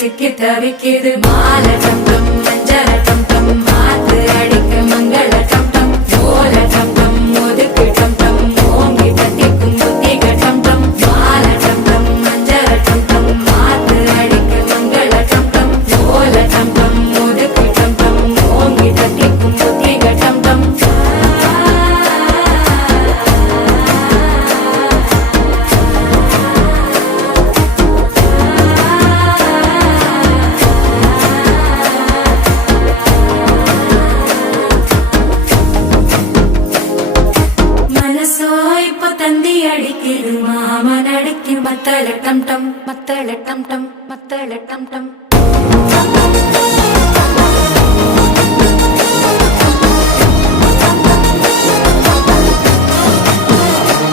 சிக்கி தவிக்கிது மால டம் டம் மஞ்சள டம் டம் மாத்து அடிக்க மங்கள டம் டம் ஓல டம் டம் ஒதுக்கு டம் டம் ஓங்கி தட்டிக்கும் புத்திக டம் டம் மால டம் டம் மஞ்சள டம் டம் மாத்து அடிக்க மங்கள டம் டம் ஓல டம் டம் ஒதுக்கு டம் டம் ஓங்கி தட்டிக்கும் புத்திக டம் டம் தந்தி அடிக்கிது மாமன் அடிக்கு மத்தள டம் டம் மத்தள டம் டம் மத்தள டம் டம்